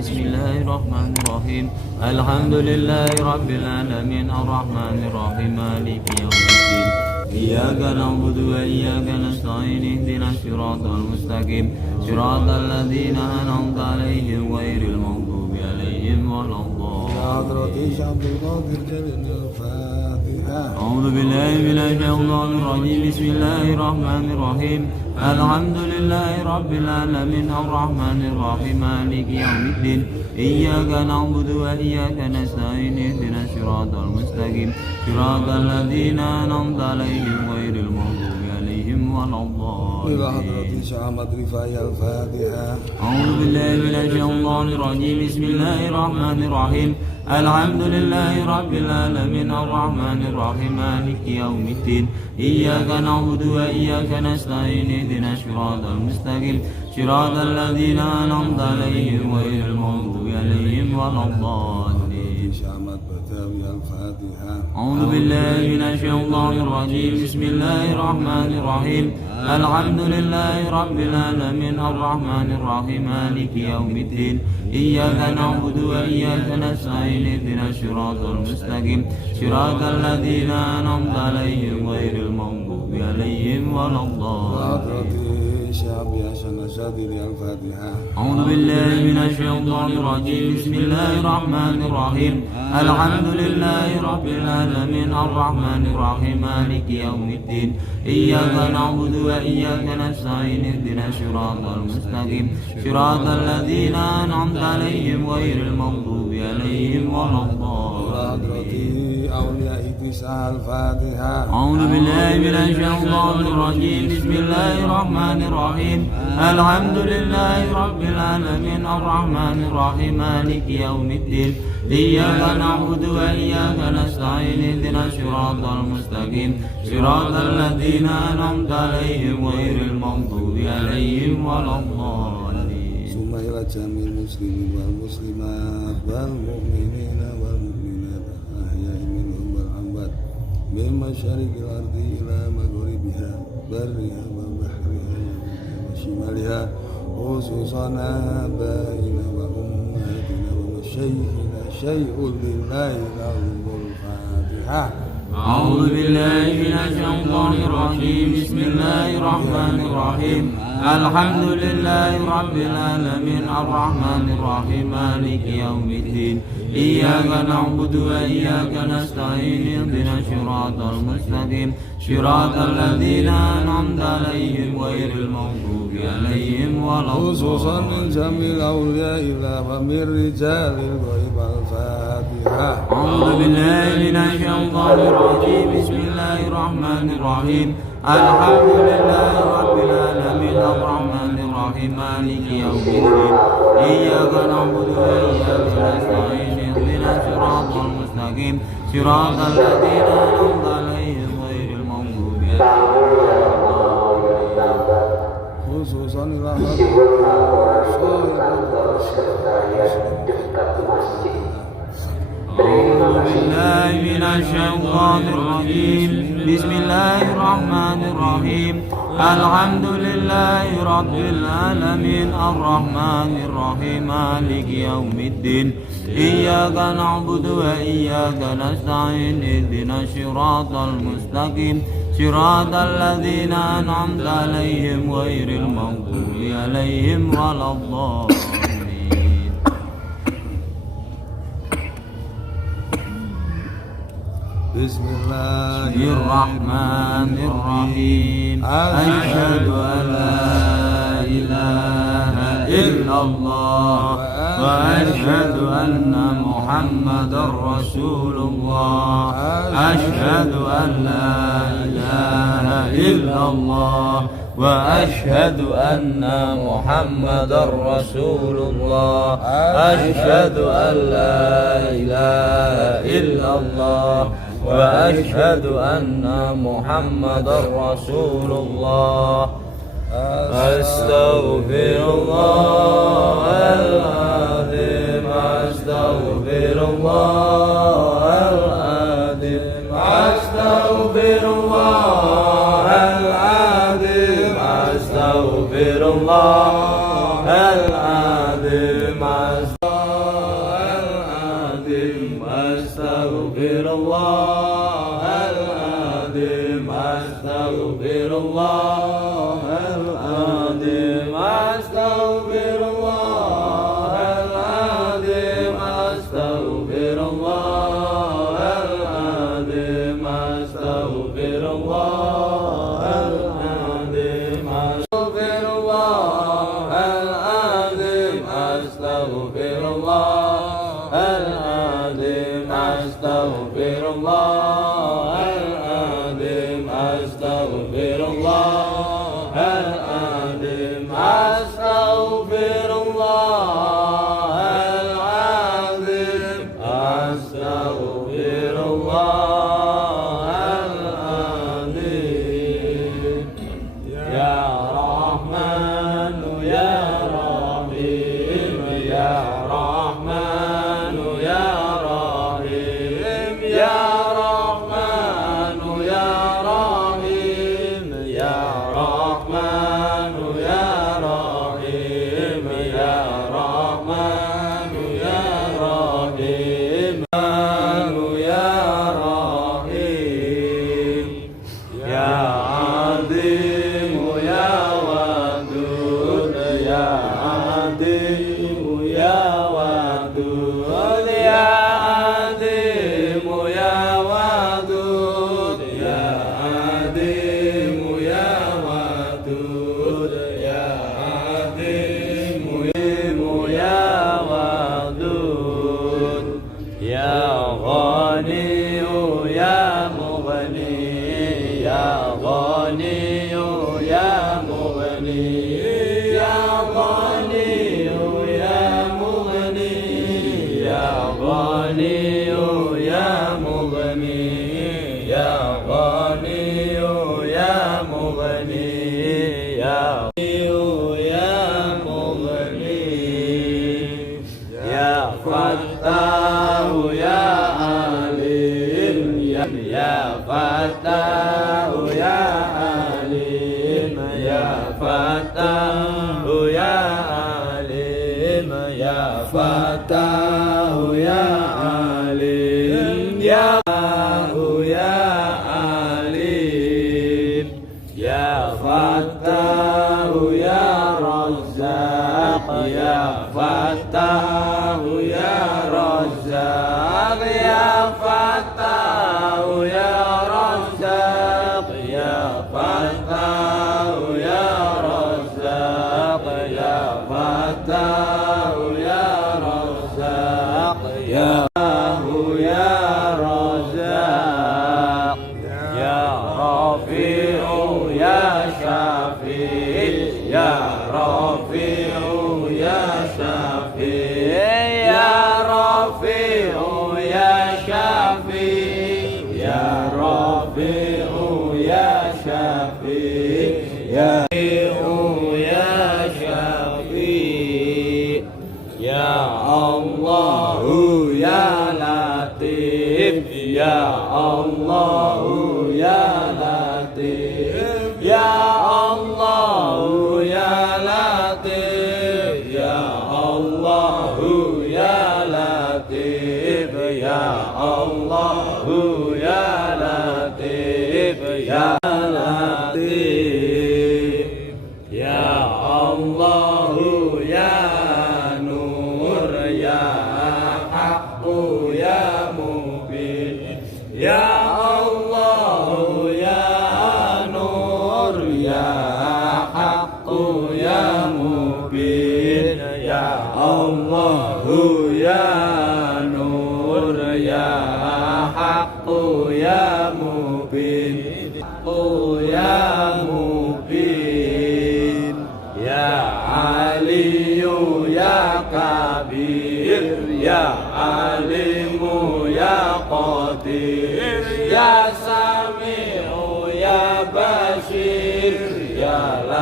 Bismillahirrahmanirrahim. Alhamdulillahirabbil alamin arrahmanirrahim maliki yaumiddin. Iyyaka na'budu wa iyyaka nasta'in ihdinas siratal mustaqim siratal ladzina an'amta 'alaihim ghairil maghdubi 'alaihim waladdallin. أعوذ بالله من الشيطان الرجيم. بسم الله الرحمن الرحيم. الحمد لله رب العالمين الرحمن الرحيم مالك يوم الدين. إياك نعبد وإياك نستعين اهدنا الصراط المستقيم صراط الذين أنعمت عليهم غير المغضوب عليهم ولا الضالين. أعوذ بالله من الشيطان الرجيم. بسم الله الرحمن الرحيم. الحمد لله رب العالمين الرحمن الرحيم مالك يوم الدين. إياك نعبد وإياك نستعين اهدنا الصراط المستقيم صراط الذين أنعمت عليهم غير المغضوب عليهم ولا الضالين. أعوذ بالله من الشيطان الرجيم. بسم الله الرحمن الرحيم. الحمد لله رب العالمين الرحمن الرحيم مالك يوم الدين. إياك نعبد وإياك نستعين اهدنا الصراط المستقيم صراط الذين أنعمت عليهم غير المغضوب عليهم ولا الضالين. أعوذ بالله من الشيطان الرجيم. بسم الله الرحمن الرحيم. الحمد لله رب العالمين الرحمن الرحيم مالك يوم الدين. إياك نعبد وإياك نستعين اهدنا الصراط المستقيم صراط الذين أنعمت عليهم غير المغضوب عليهم ولا الضالين. أعوذ بالله من الشيطان الرجيم. بسم الله الرحمن الرحيم. الحمد لله رب العالمين الرحمن الرحيم مالك يوم الدين. إياك نعبد وإياك نستعين اهدنا الصراط المستقيم صراط الذين أنعمت عليهم غير المغضوب عليهم ولا الضالين. ثم إلى جميع المسلمين والمسلمات والمؤمنين والمؤمنات الأحياء منهم والأموات من مشارق الأرض إلى مغربها برها وبحرها وشمالها خصوصا آبائنا وأمهاتنا ومشايخنا شيء لله لهم الفاتحة. أعوذ بالله من الشيطان الرجيم. بسم الله الرحمن الرحيم. الحمد لله رب العالمين الرحمن الرحيم مالك يوم الدين. إياك نعبد وإياك نستعين اهدنا الصراط المستقيم صراط الذين أنعمت عليهم غير المغضوب عليهم ولا الضالين. خصوصا من جميع الأولياء الله ومن رجال الغيب الفاتحة. أعوذ بالله من الشيطان الرجيم. بسم الله الرحمن الرحيم. الحمد لله رب العالمين الرحمن الرحيم مالك يوم الدين. إياك نعبد وإياك نستعين اهدنا الصراط المستقيم صراط الذين أنعمت عليهم غير المغضوب عليهم خصوصا إلى أعوذ بالله من الشيطان الرجيم. بسم الله الرحمن الرحيم. الحمد لله رب العالمين الرحمن الرحيم مالك يوم الدين إياك نعبد وإياك نستعين اهدنا الصراط المستقيم صراط الذين أنعمت عليهم غير المغضوب عليهم ولا الضالين. بسم الله الرحمن الرحيم أشهد أن لا إله إلا الله وأشهد أن محمدا رسول الله أشهد أن لا إله إلا الله وأشهد أن محمدا رسول الله أشهد أن لا إله إلا الله وأشهد أن محمدا رسول الله أستغفر الله العظيم أستغفر الله العظيم أستغفر الله العظيم أستغفر الله العظيم أستغفر الله العظيم أستغفر الله العظيم أستغفر الله العظيم أستغفر الله العظيم أستغفر الله العظيم أستغفر الله العظيم أستغفر الله العظيم أستغفر الله العظيم أستغفر الله العظيم أستغفر الله العظيم أستغفر الله العظيم يا رحمن يا رحيم يا رحمن يا رحيم يا رحمن يا رحيم يا رحمن يا رحيم يا رحمن يا رحيم يا رحيم يا عظيم يا ودود يا عظيم يا ودود يا عظيم يا ودود يا عظيم يا ودود يا عظيم يا ودود يا غني يا مغني يا غني يا مغني يا غني يا مغني يا غني يا مغني يا غني يا مغني يا مغني يا فتاه يا عليم يا فتاه يا عليم يا فتاه يا عليم يا فتاه يا عليم يا عليم يا فتاه يا رزاق يا فتاه يا رزاق يا فتاه يا رزاق يا فتاه يا رزاق يا فتاه يا رزاق يا يا رزاق يا رفيع يا شفيع يا رفيع يا شفيع يا رفيع يا شفيع يا رفيع يا شفيع يا شفيع يا الله يا لطيف يا الله يا لطيف يا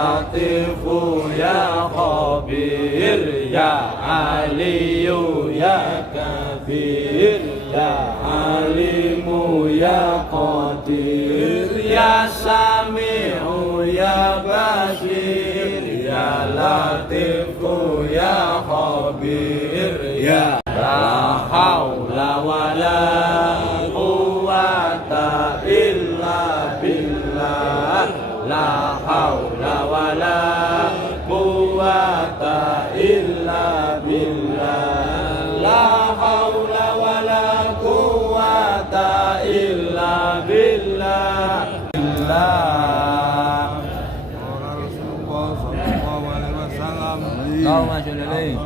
Latifu ya Khabir ya Aliyu ya Kabir ya Alimu ya Qadir ya Sami'u ya Basir ya Latifu ya Khabir ya la haula wala quwwata illa billah la haula wala quwwata illa billah la haula wala quwwata illa billah Allahumma sholli alaihi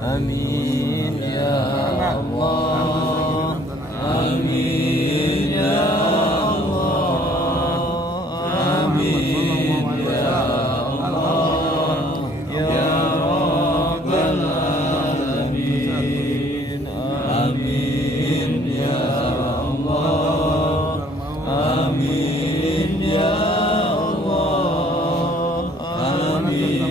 Amin ya Allah. Amin ya Allah. Amin ya Allah. Ya Rabbal Alamin. Amin ya Allah. Amin ya Allah. Amin ya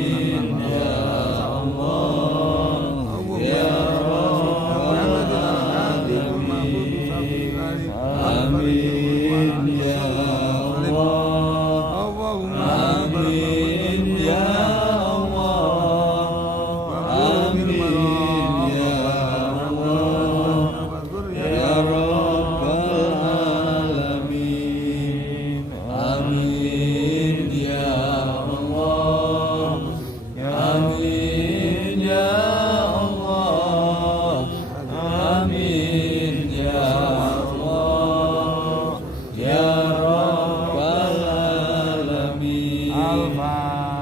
Al-Fatihah.